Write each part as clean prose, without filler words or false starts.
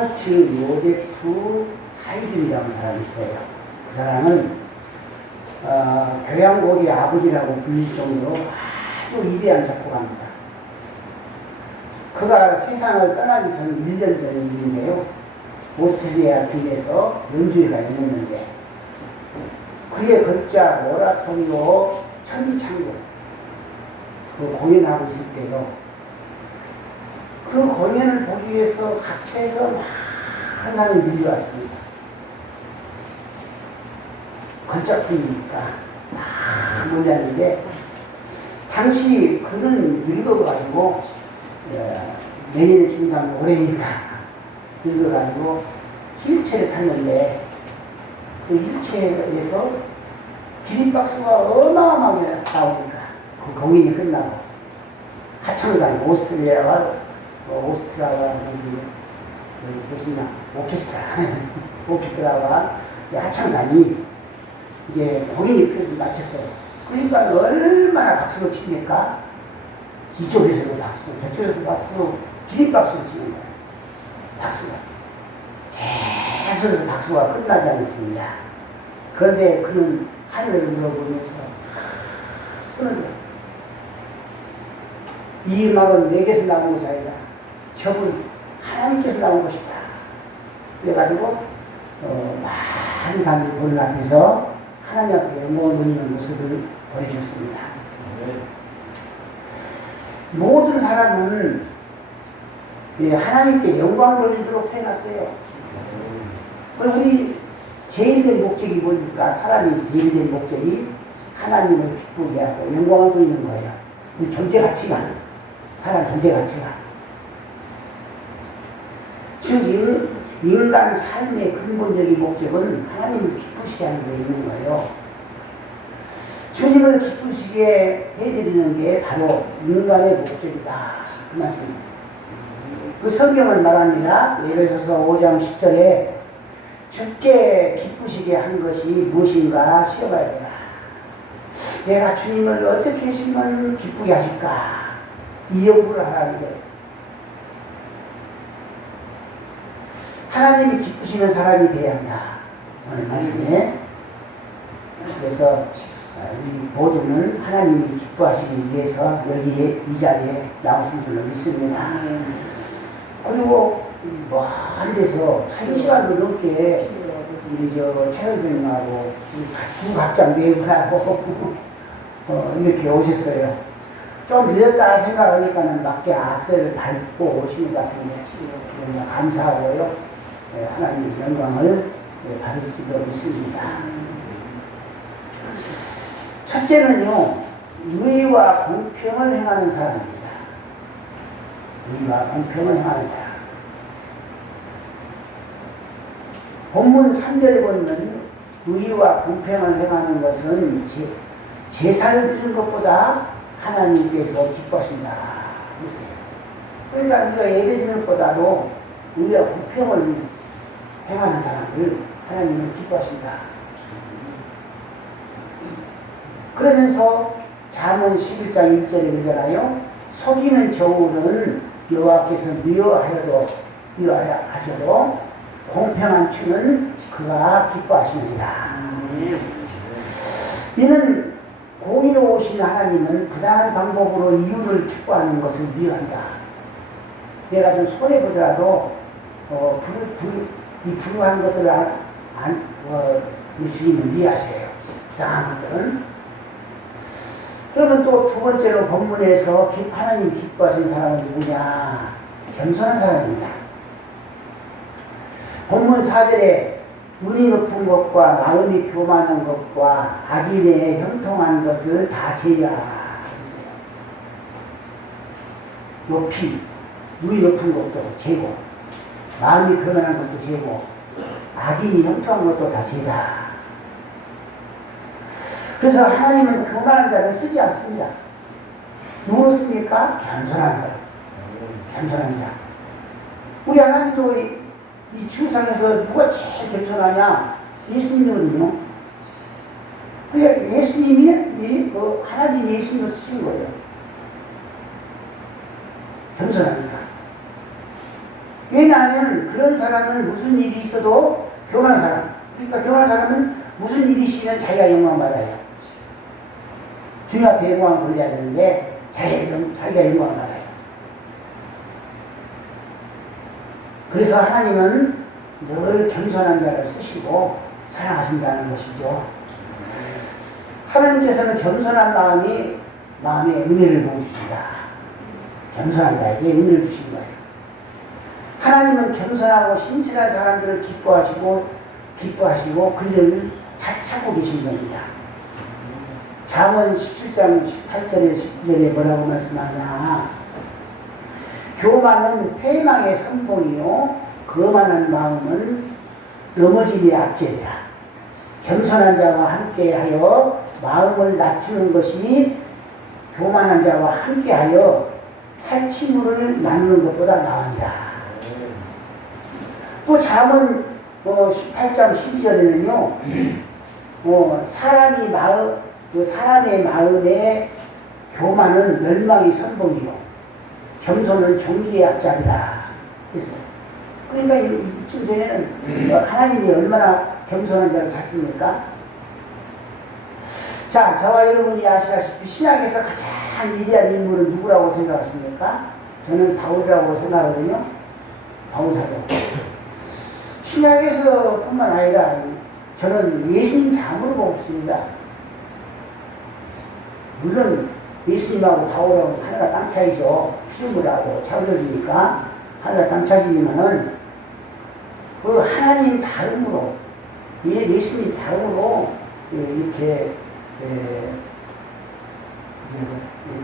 슈바르츠 요제프 하이든이라는 사람이 있어요. 그 사람은 교양곡의 아버지라고 불릴 정도로 아주 위대한 작곡가입니다. 그가 세상을 떠나기 전 1년 전 일인데요. 오스트리아 빌에서 연주회가 있었는데 그의 글자 오라토리오 천지창조 그 공연하고 있을 때요. 그 공연을 보기 위해서 각처에서 많은 사람이 밀려왔습니다. 걸작품이니까 다 몰렸는데 당시 그는 늙어가지고 내년에 죽는다면 올해니까 늙어가지고 휠체어를 탔는데 그 휠체어에서 기립박수가 어마어마하게 나오니까 그 공연이 끝나고 합창단 오스트리아가 무슨 오케스트라가 합창단이 이제 공연이 마쳤어요. 그러니까 얼마나 박수를 칩니까? 이쪽에서도 박수, 저쪽에서도 박수, 기립박수를 치는 거예요. 박수가. 계속해서 박수가 끝나지 않습니다. 그런데 그는 하늘을 물어보면서 손을 들어. 이 음악은 내게서 나온 것이 아니라 저분 하나님께서 나온 것이다. 그래가지고 많은 사람들이 보는 앞에서 하나님 앞에 영광을 돌리는 모습을 보여줬습니다. 모든 사람은 하나님께 영광을 돌리도록 태어났어요. 우리 제일 된 목적이 뭐니까 사람이 제일 된 목적이 하나님을 기쁘게 하고 영광을 돌리는 거예요. 우리 존재 가치관, 사람 존재 가치관. 즉 인간 삶의 근본적인 목적은 하나님을 기쁘시게 하는 데 있는 거예요. 주님을 기쁘시게 해드리는 게 바로 인간의 목적이다. 그 말씀입니다. 그 성경을 말합니다. 에베소서 5장 10절에 주께 기쁘시게 한 것이 무엇인가 시험해야 되라. 내가 주님을 어떻게 하시면 기쁘게 하실까? 이 연구를 하라는 거예요. 하나님이 기쁘시는 사람이 되어야 한다. 오늘 말씀에. 그래서 이 모두는 하나님이 기뻐하시기 위해서 여기 이 자리에 나오신 줄로 믿습니다. 그리고 먼 데서 1시간도 넘게 우리 최 선생님하고 두 각장 매우라고 이렇게 오셨어요. 좀 늦었다 생각하니까는 맞게 악세를 밟고 오신 것 같은데 감사하고요. 하나님의 영광을 받을 줄로 믿습니다. 첫째는요, 의와 공평을 행하는 사람입니다. 의와 공평을 행하는 사람. 본문 3절에 보면 의와 공평을 행하는 것은 제사를 드리는 것보다 하나님께서 기뻐하신다. 그러니까 우리가 예배드리는 것보다도 의와 공평을 행하는 사람을 하나님은 기뻐하신다. 그러면서 잠언 11장 1절에 그러잖아요. 속이는 저울은 여호와께서 미워하셔도 공평한 추는 그가 기뻐하시느니라. 이는 공의로우신 하나님은 부당한 방법으로 이웃을 축복하는 것을 미워한다. 내가 좀 손해보더라도 이 불우한 것들을 주님은 미워하세요. 부당한 것들은. 그러면 또 두 번째로 본문에서 하나님 기뻐하신 사람은 누구냐? 겸손한 사람입니다. 본문 4절에 눈이 높은 것과 마음이 교만한 것과 악인의 형통한 것을 다 제하라 했어요. 높이, 눈이 높은 것도 제고, 마음이 교만한 것도 제고, 악인이 형통한 것도 다 제다. 그래서 하나님은 교만한 자를 쓰지 않습니다. 누구를 씁니까? 겸손한 사람. 겸손한 자. 우리 하나님도 이 지구상에서 누가 제일 겸손하냐? 예수님이거든요. 그러니까 예수님이 하나님 예수님을 쓰신 거예요. 겸손하니까. 왜냐하면 그런 사람은 무슨 일이 있어도 교만한 사람. 그러니까 교만한 사람은 무슨 일이 있으면 자기가 영광받아요. 주님 앞에 영광을 돌려야 되는데 자기가 영광을 받아요. 그래서 하나님은 늘 겸손한 자를 쓰시고 사랑하신다는 것이죠. 하나님께서는 겸손한 마음에 은혜를 보여주신다. 겸손한 자에게 은혜를 주신 거예요. 하나님은 겸손하고 신실한 사람들을 기뻐하시고 그들을 찾고 계신 겁니다. 잠언 17장 18절에 19절에 뭐라고 말씀하냐. 교만은 패망의 선봉이요 거만한 마음은 넘어짐의 앞제라. 겸손한 자와 함께하여 마음을 낮추는 것이 교만한 자와 함께하여 탈취물을 나누는 것보다 나으니라. 또 잠언 18장 12절에는요, 사람의 마음에 교만은 멸망의 선봉이요, 겸손은 종기의 앞자리라. 그랬어요. 그러니까 이쯤 전에는 하나님이 얼마나 겸손한 자를 찾습니까? 자, 저와 여러분이 아시다시피 신약에서 가장 위대한 인물은 누구라고 생각하십니까? 저는 바울이라고 생각하거든요. 바울 사도. 신약에서 뿐만 아니라 저는 예수님 다 물어보겠습니다. 물론 예수님하고 바울하고 하늘과 땅 차이죠. 피조물하고 차별이니까 하늘과 땅 차이지만은 그 하나님 다름으로 예수님 다름으로 이렇게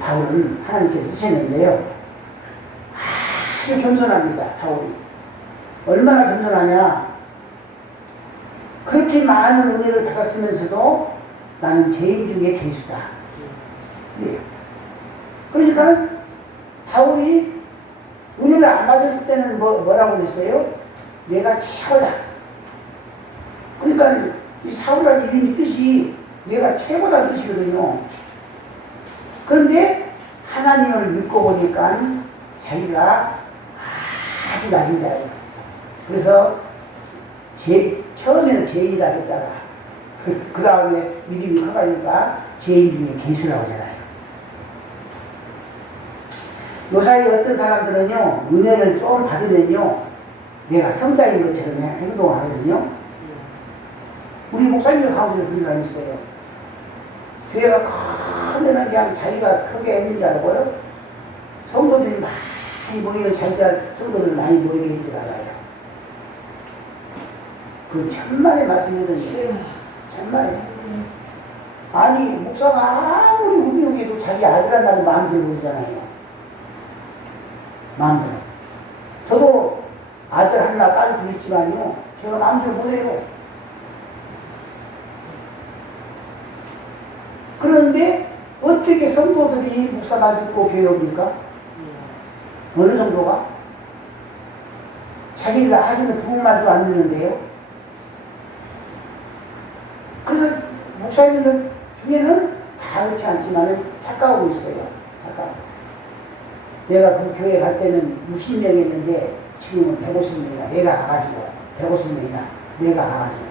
바울은 하나님께서 쓰셨는데요. 아주 겸손합니다. 바울이. 얼마나 겸손하냐. 그렇게 많은 은혜를 받았으면서도 나는 죄인 중에 괴수다. 네. 그러니까 바울이 은혜를 안 받았을 때는 뭐라고 그랬어요? 내가 최고다. 그러니까 이 사울이라는 이름이 뜻이 내가 최고다 뜻이거든요. 그런데 하나님을 믿고 보니까 자기가 아주 낮은 자예요. 그래서 처음에는 죄인이라 했다가 그 다음에 이름이 커가니까 죄인 중에 괴수라고 하잖아요. 요사이 어떤 사람들은요, 은혜를 좀 받으면요, 내가 성자인 것처럼 행동을 하거든요. 우리 목사님 가운데 그런 사람이 있어요. 교회가 크면은 그냥 자기가 크게 했는 줄 알고요. 성도들이 많이 모이면 자기가 성도들 많이 모이게 할 줄 알아요. 그 천만의 말씀이거든요. 천만의. 아니, 목사가 아무리 훌륭해도 자기 아들 한다고 마음대로 그러잖아요. 마음대로. 저도 아들 하나 딸 둘 있지만요, 제가 마음대로 못해요. 그런데 어떻게 성도들이 목사만 듣고 교회 옵니까? 어느 정도가? 자기를 아시는 부모만도 안 듣는데요. 그래서 목사님들 중에는 다 그렇지 않지만 착각하고 있어요. 착각. 내가 그 교회 갈 때는 60명이었는데 지금은 150명이나 내가 가가지고 150명이나 내가 가가지고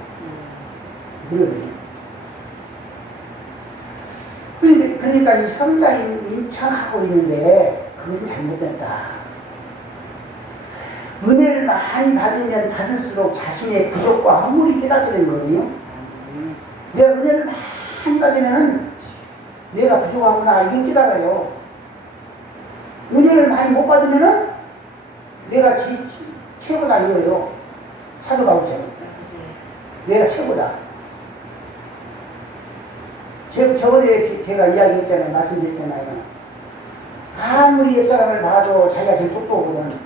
그러거든요. 그러니까 이 성자인 척하고 있는데 그것은 잘못됐다. 은혜를 많이 받으면 받을수록 자신의 부족과 허물이 깨닫게 되는 거거든요. 내가 은혜를 많이 받으면 내가 부족하구나 이걸 깨달아요. 은혜를 많이 못 받으면 내가 최고다 이거예요. 사도 바울처럼 내가 최고다. 저번에 제가 이야기했잖아요. 말씀드렸잖아요. 아무리 옆사람을 봐도 자기가 제일 똑똑하거든.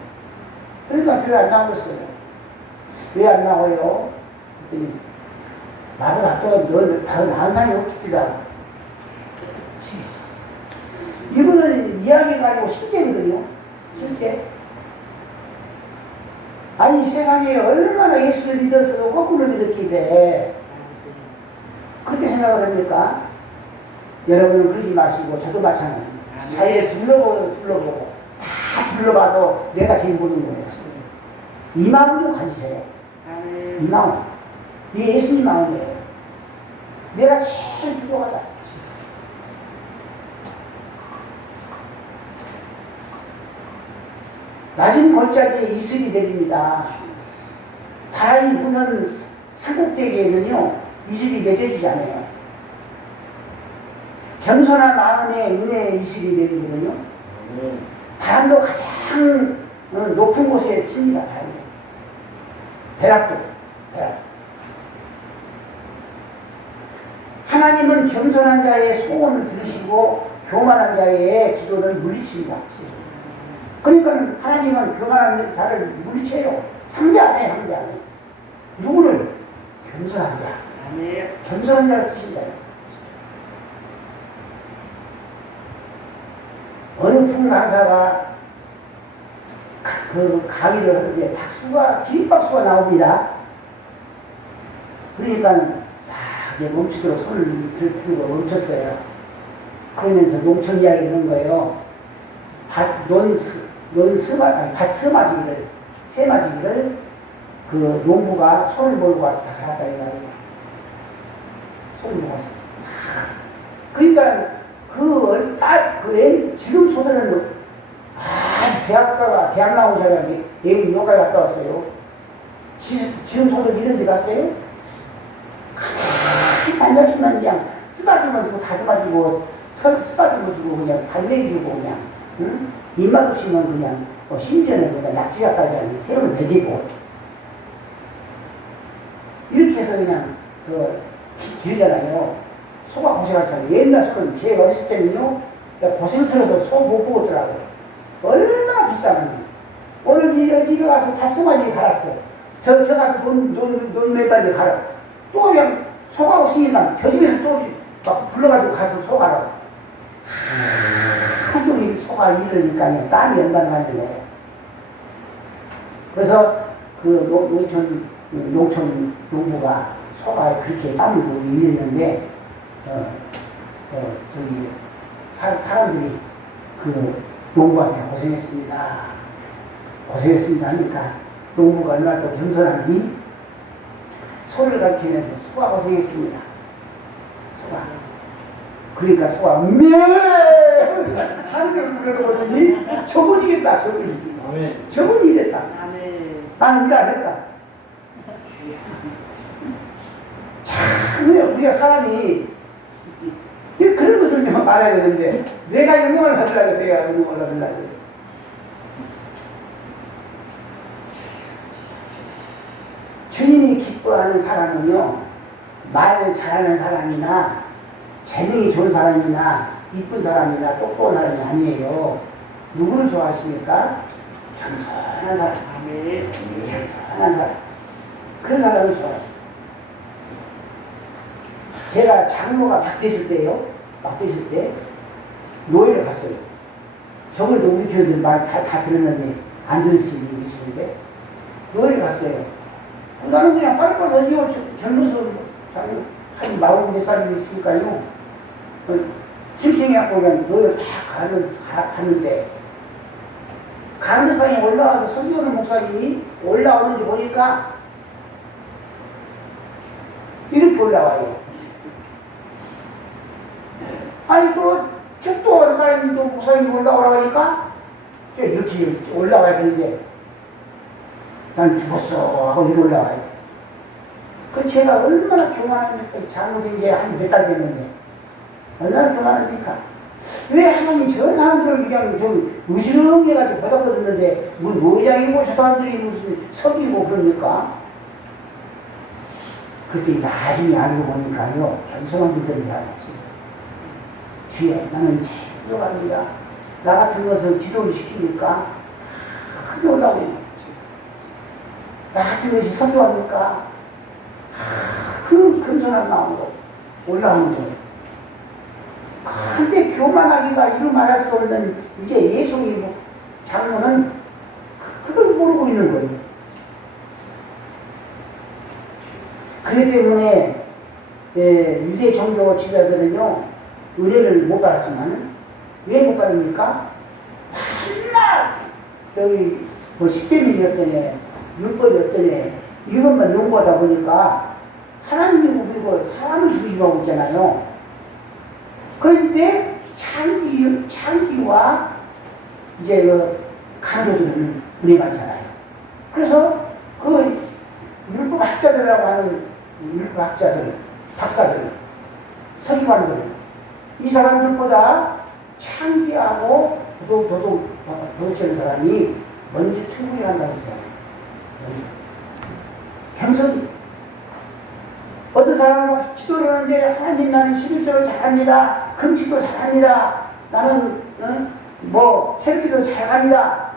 그러니까 교회 안 나오겠어요. 왜 안 나와요? 그랬더니 나보다 더 나은 사람이 없겠다. 이거는 이야기가 아니고 실제거든요. 실제. 아니 세상에 얼마나 예수를 믿어서도 거꾸로 믿었길래 그렇게 생각을 합니까? 여러분은 그러지 마시고 저도 마찬가지입니다. 자기를 둘러보고 다 둘러봐도 내가 제일 모르는 거예요. 이 마음 좀 가지세요. 이 마음. 이게 예수님 마음이에요. 내가 제일 부족하다. 낮은 골짜기에 이슬이 내립니다. 바람이 부는 산꼭대기에는요, 이슬이 맺어지지 않아요. 겸손한 마음에 은혜의 이슬이 내리거든요. 바람도 가장 높은 곳에 칩니다. 바람이. 배락도. 하나님은 겸손한 자의 소원을 들으시고 교만한 자의 기도를 물리칩니다. 그러니까 하나님은 교만한 자를 물리쳐요. 상대 안 해. 누구를? 겸손한 자. 겸손한 자를 쓰신다요. 어느 풍강사가 그 강의를 하는데 기립박수가 나옵니다. 그러니까 멈추도록 손을 들고 멈췄어요. 그러면서 농촌 이야기를 한 거예요. 새맞이기를 그 농부가 손을 몰고 와서 다 갈았다 이거예요. 손을 몰고 와서. 그러니까 지금 소들은 대학 나온 사람이 예비 요가에 갔다 왔어요. 지금 소들 이런 데 갔어요? 가만히 앉았으면 그냥 쓰다듬어 주고 다듬어 주고 쓰다듬어 주고 그냥 발레기 주고 그냥 응? 입맛 없으면 그냥 심지어는 그냥 낙지가 깔자니 새우를 먹이고 이렇게 해서 그냥 길잖아요. 소가 고생하잖아요. 옛날 소는 제 어렸을 때는요 고생스러워서 소 못 보더라고요. 얼마나 비싸는지. 오늘 어디가 가서 다스마지 갈았어. 저 가서 돈 매달리 갈아. 또 그냥 소가 없으니까 저 집에서 또 막 불러가지고 가서 소 가라고. 하루 종일 소가 이러니까 땀이 얼마나 많이 나요. 그래서 그 농촌 농부가 소가 그렇게 땀을 보고 이랬는데 사람들이 그 농부한테 고생했습니다 하니까 농부가 얼마나 또 겸손한지 소를 가르치면서 소가 고생했습니다. 그러니까 소가 하늘을 부르더니 저분이 이랬다. 저분이 이랬다. 나는 일 안 했다. 참 우리가 사람이 그런 것을 좀 말해야 되는데 내가 영광을 받으려고 주님이 기뻐하는 사람은요 말 잘하는 사람이나 재능이 좋은 사람이나 이쁜 사람이나 똑똑한 사람이 아니에요. 누구를 좋아하십니까? 겸손한 사람. 겸손한 사람. 그런 사람을 좋아해요. 제가 장로가 막 됐을 때 노예를 갔어요. 저번에도 우리 교회들 말 다 들었는데 안 들을 수 있는 게 있었는데 노예를 갔어요. 나는 그냥 빨리빨리 하지요. 젊어서 한 40몇 살이 있으니까요. 싱싱해갖고 그냥 노예를 다 갔는데 가는 데상에 올라와서 설교하는 목사님이 올라오는지 보니까 이렇게 올라와요. 아니 또 축도한 사람도 목사님이 올라오라고 하니까 이렇게 올라와야 되는데 난 죽었어 하고 이렇게 올라와요. 그 제가 얼마나 교만합니까? 잘못된 게 한 몇 달 됐는데 얼마나 교만합니까? 왜 하나님 저런 사람들을 그냥 좀 으스렁해가지고 보답거렸는데 모양이고 저 사람들이 무슨 석이고 그럽니까? 그때 나중에 알고 보니까요 겸손한 분들이 알았지. 주여 나는 제일 부족합니다. 나 같은 것을 기도를 시킵니까? 크게 올라오고 나 같은 것이 선교합니까? 그 겸손한 마음으로 올라오는 거예요. 근데 교만하기가 이루 말할 수 없는 이제 예수님 장로는 그걸 모르고 있는 거예요. 그렇기 때문에 유대 종교 지도자들은요 은혜를 못 받았지만 왜 못 받습니까? 맨날 여기 10대 밀렸더니 율법이 어떠네. 이것만 연구하다 보니까 하나님이 우리고 사람을 중심하고 있잖아요. 그런데 창기와 이제 그 강조들은 은혜 많잖아요. 그래서 그 율법 학자들이라고 하는 율법 학자들, 박사들, 서기관들, 이 사람들보다 창기하고 도덕적인 사람이 먼저 충분히 한다고 했어요. 겸손히. 어떤 사람은 기도를 하는데 하나님 나는 11조를 잘합니다. 금식도 잘합니다. 나는 뭐 새끼도 잘합니다.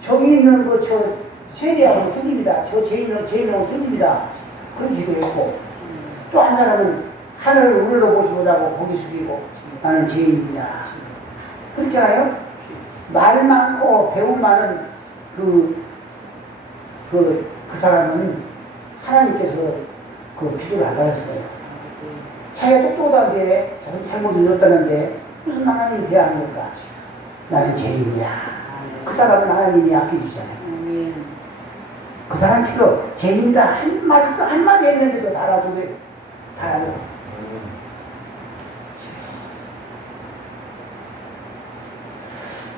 저기 있는 저 세대하고 틀립니다. 저 죄인하고 틀립니다. 그런 기도했고 또 한 사람은 하늘을 우러러보지 못하고 고개 숙이고 나는 죄인입니다. 그렇잖아요? 말 많고 배움 많은 그 사람은 하나님께서 그 기도를 안 받았어요. 자기가 똑똑하게 자기 잘못 잃었다는데 무슨 하나님이 대항할까? 나는 죄인이야. 그 사람은 하나님이 아껴주잖아요. 그 사람 필요 죄인다 한마디 했는데도 달아주고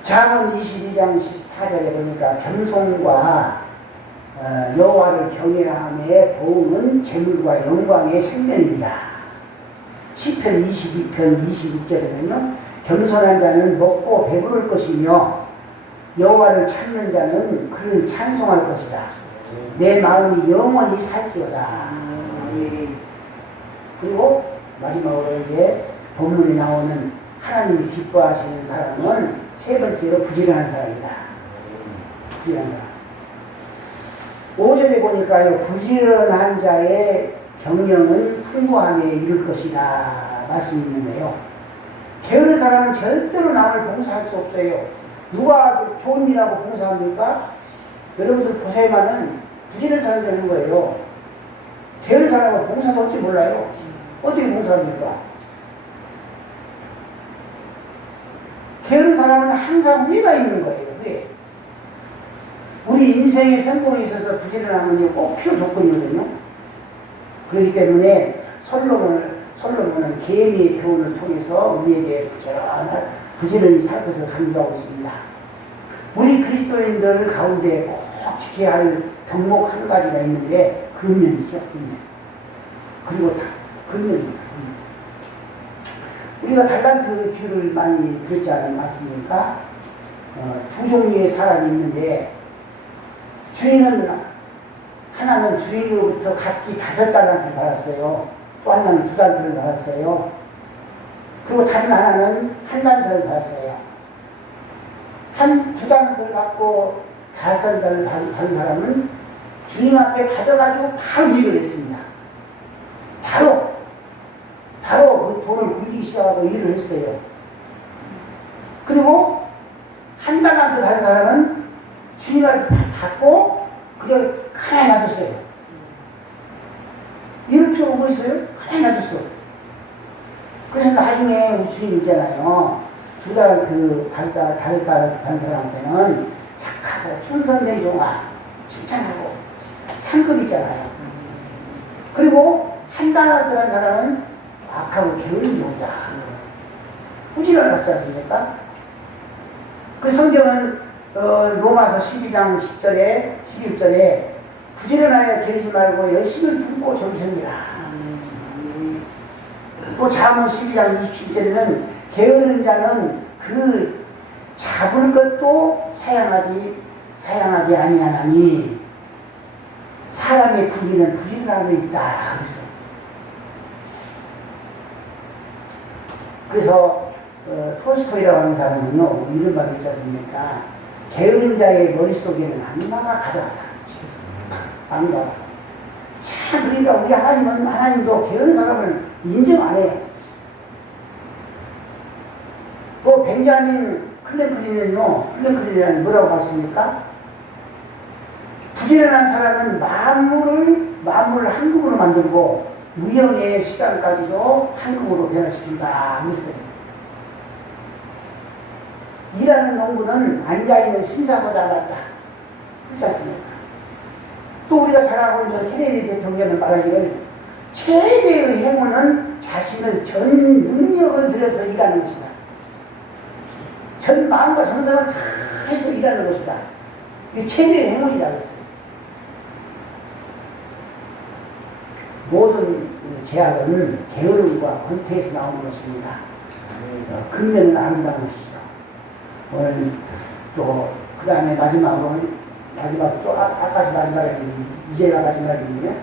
잠언 22장 14절에 보니까 겸손과 여호와를 경외함의 보응은 재물과 영광의 생명이다. 시편 22편 26절에는요. 겸손한 자는 먹고 배부를 것이며 여호와를 찾는 자는 그를 찬송할 것이다. 내 마음이 영원히 살지어다. 그리고 마지막으로 이제 본문에 나오는 하나님이 기뻐하시는 사람은 세 번째로 부지런한 사람이다. 부지런한 사람. 5절에 보니까요. 부지런한 자의 경영은 풍부함에 이를 것이다. 말씀이 있는데요. 게으른 사람은 절대로 남을 봉사할 수 없어요. 누가 좋은 일하고 봉사합니까? 여러분들 보세요만은 부지런한 사람이 되는 거예요. 게으른 사람은 봉사도 할지 몰라요. 어떻게 봉사합니까? 게으른 사람은 항상 후회가 있는 거예요. 후회. 우리 인생의 성공에 있어서 부지런함은 꼭 필요 조건이거든요. 그렇기 때문에 솔로몬은 계미의 교훈을 통해서 우리에게 부지런히 살 것을 강조하고 있습니다. 우리 그리스도인들 가운데 꼭 지켜야 할 덕목 한 가지가 있는데 근면이죠. 근면. 그리고 근면입니다. 우리가 달란트 비유를 많이 들었지 않습니까? 두 종류의 사람이 있는데 하나는 주인으로부터 각기 5달란트를 받았어요. 또 하나는 2달란트를 받았어요. 그리고 다른 하나는 1달란트를 받았어요. 2달란트를 받고 5달란트를 받은 사람은 주님 앞에 받아가지고 바로 일을 했습니다. 바로 그 돈을 굴리기 시작하고 일을 했어요. 그리고 1달란트 받은 사람은 주님을 받고 그냥 가만히 놔뒀어요. 이럴 필요가 뭐 있어요? 가만히 놔뒀어. 그래서 나중에 우리 주님 있잖아요. 2달란트 받은 사람한테는 착하고 충성된 종아 칭찬하고 상급 있잖아요. 그리고 1달란트 받은 사람은 악하고 게으른 종이다. 부지런을 받지 않습니까? 그 성경은 로마서 12장 10절에 11절에 부지런하여 게으르지 말고 열심을 품고 정성이라. 또 잠언 12장 27절에는 게으른 자는 그 잡을 것도 사양하지 아니하나니 사람의 부지는 부지런함에 있다. 그래서 톨스토이라고 하는 사람은요 이런 말을 있지 않습니까? 게으른 자의 머릿속에는 악마가 가득하다. 악마가. 참 그러니까 우리 하나님도 게으른 사람을 인정 안 해요. 또 벤자민 클랭클린은 뭐라고 봤습니까? 부지런한 사람은 만물을 한국으로 만들고 무형의 시간까지도 한국으로 변화시킨다. 그랬어요. 일하는 농부는 앉아있는 신사보다 낫다. 그렇지 않습니까? 또 우리가 잘 알고 있는 케네디 대통령은 말하기를 최대의 행운은 자신을 전 능력을 들여서 일하는 것이다. 전 마음과 정성을 다 해서 일하는 것이다. 이게 최대의 행운이라고 했어요. 모든 제약은 게으름과 권태에서 나오는 것입니다. 근면은 아름다운 것이죠. 오늘 또 그 다음에 마지막으로 또 아까지 마지막에 이제가 마지막이군요.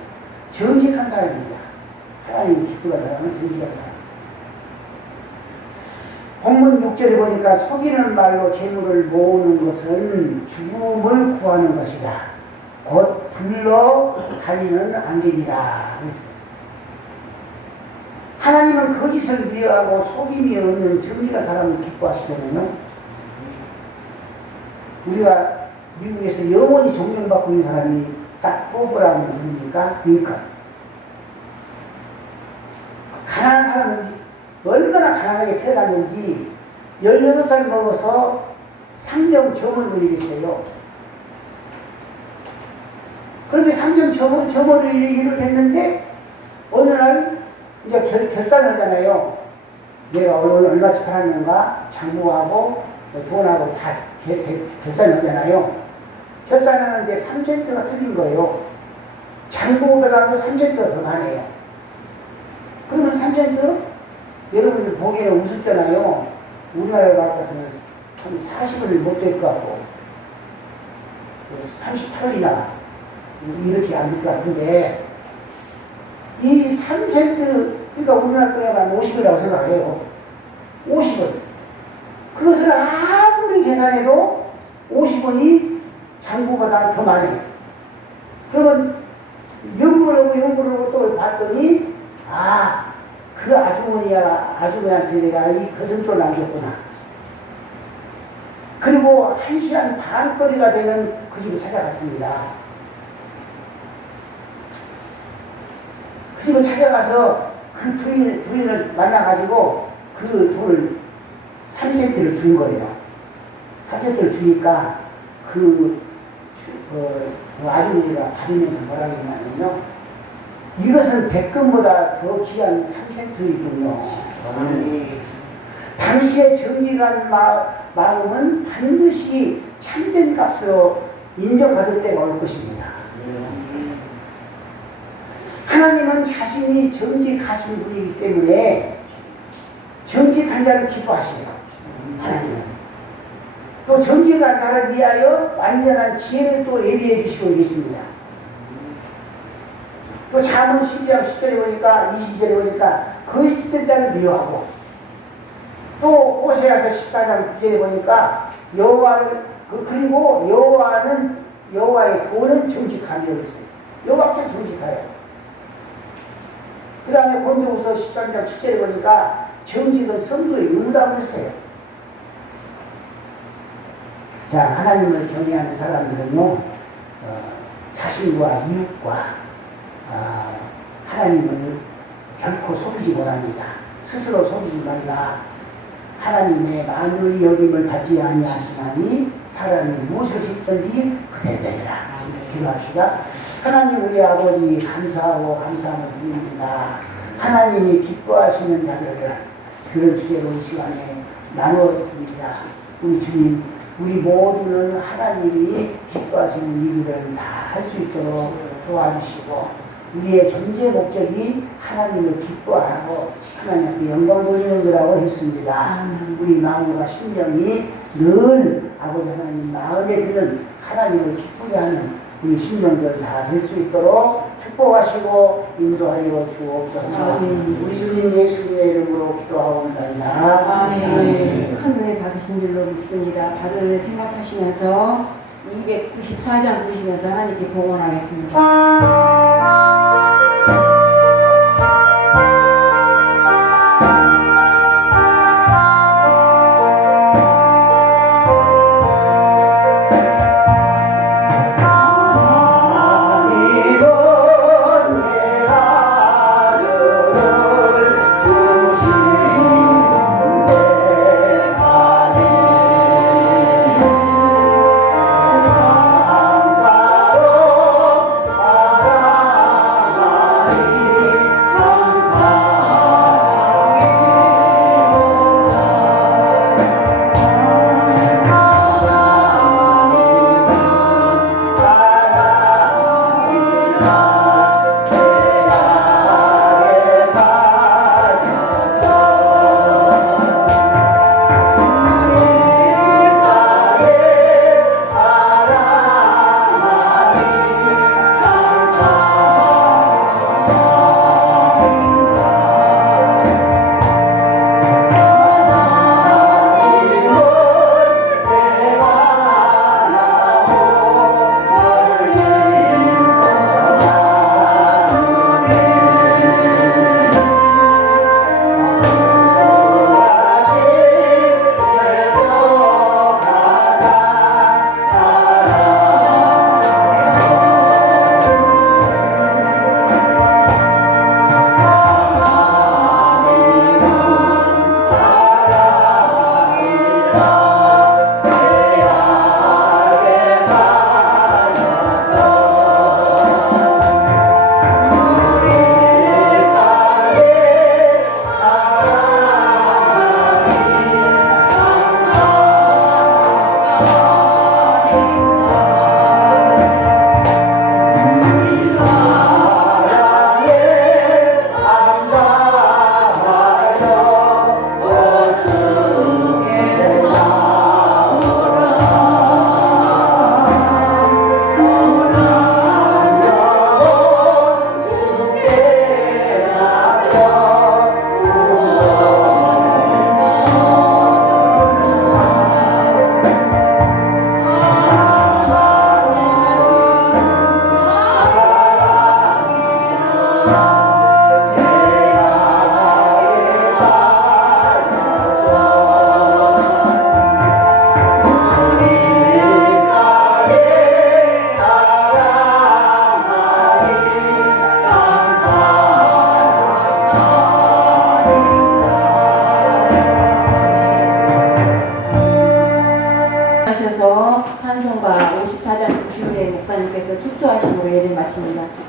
정직한 사람입니다. 하나님 기쁘가 사람은 정직한 사람. 본문 6절에 보니까 속이는 말로 재물을 모으는 것은 죽음을 구하는 것이다. 곧 불러 달리는 안개니라. 하나님은 거짓을 미워하고 속임이 없는 정직한 사람을 기뻐하시거든요. 우리가 미국에서 영원히 존경받고 있는 사람이 딱 뽑으라고 누굽니까? 링컨. 가난한 사람은 얼마나 가난하게 태어났는지 18살 먹어서 상점 점원으로 일했어요. 그런데 상점 점원으로 일을 했는데 어느 날 이제 결산을 하잖아요. 내가 오늘 얼마치 팔았는가 장부하고 돈하고 다 결산을 하잖아요. 결산하는데 3센트가 틀린 거예요. 장부보다도 3센트가 더 많아요. 그러면 3센트? 여러분들 보기에는 우습잖아요. 우리나라 같으면 한 40원을 못 될 것 같고 38원이나 이렇게 안 될 것 같은데 이 3센트, 그러니까 우리나라 거라면 50원이라고 생각해요. 50원. 그것을 아무리 계산해도 50원이 장부보다 더 많아요. 그러면 연구를 하고 또 봤더니 그 아주머니한테 내가 이 거슴돈을 남겼구나. 그리고 1시간 반 거리가 되는 그 집을 찾아갔습니다. 그 집을 찾아가서 그 부인을 만나가지고 그 돈을 3센트를 준 거예요. 3센트를 주니까 그 아주머니가 받으면서 뭐라 했냐면요. 이것은 백금보다 더 귀한 3센트이군요. 당시의 정직한 마음은 반드시 참된 값으로 인정받을 때가 올 것입니다. 하나님은 자신이 정직하신 분이기 때문에 정직한 자를 기뻐하십니다. 하나님은 또 정직한 자를 위하여 완전한 지혜를 또 예비해 주시고 계십니다. 또 잠언 10장 10절에 보니까 22절에 보니까 거짓된 자를 미워하고 또 호세아서 14장 9절에 보니까 그리고 여호와의 도는 정직함이라고 했어요. 여호와께서 정직하여요. 그 다음에 본도후서 13장 10절에 보니까 정직은 성도의 의무라고 했어요. 자, 하나님을 경외하는 사람들은요, 자신과 이웃과 하나님을 결코 속이지 못합니다. 스스로 속이지 말라. 하나님의 만유의 여김을 받지 아니하시나니 사람이 무엇을 짓든지 그대 되리라. 기도합시다. 하나님 우리 아버지 감사하고 감사함을 드립니다. 하나님이 기뻐하시는 자들을 그런 주제로 이 시간에 나누었습니다. 우리 주님, 우리 모두는 하나님이 기뻐하시는 일들을 다 할 수 있도록 도와주시고 우리의 존재 목적이 하나님을 기뻐하고 하나님께 영광 돌리는 거라고 했습니다. 우리 마음과 심정이 늘 아버지 하나님 마음에 드는 하나님을 기쁘게 하는 우리 심령들 다 될 수 있도록 축복하시고 인도하여 주옵소서. 우리 주님 예수님의 이름으로 기도하옵나이다. 아멘. 큰 은혜 받으신 줄로 믿습니다. 받은 은혜 생각하시면서 294장 보시면서 하나님께 봉헌하겠습니다. 하시면서 축도하시고 예배 마칩니다.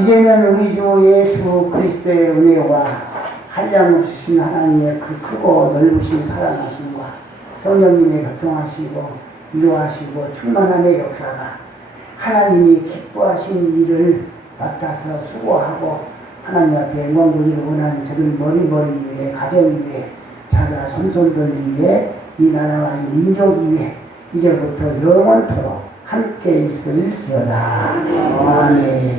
이제는 우리 주 예수 그리스도의 은혜와 한량없으신 하나님의 그 크고 넓으신 사랑하심과 성령님의 교통하시고 위로하시고 충만함의 역사가 하나님이 기뻐하신 일을 맡아서 수고하고 하나님 앞에 영광 돌리를 원하는 저들 머리머리 위에 가정 위에 자자 손손들 위에 이 나라와 이 민족 위에 이제부터 영원토록 함께 있을지어다. 아멘.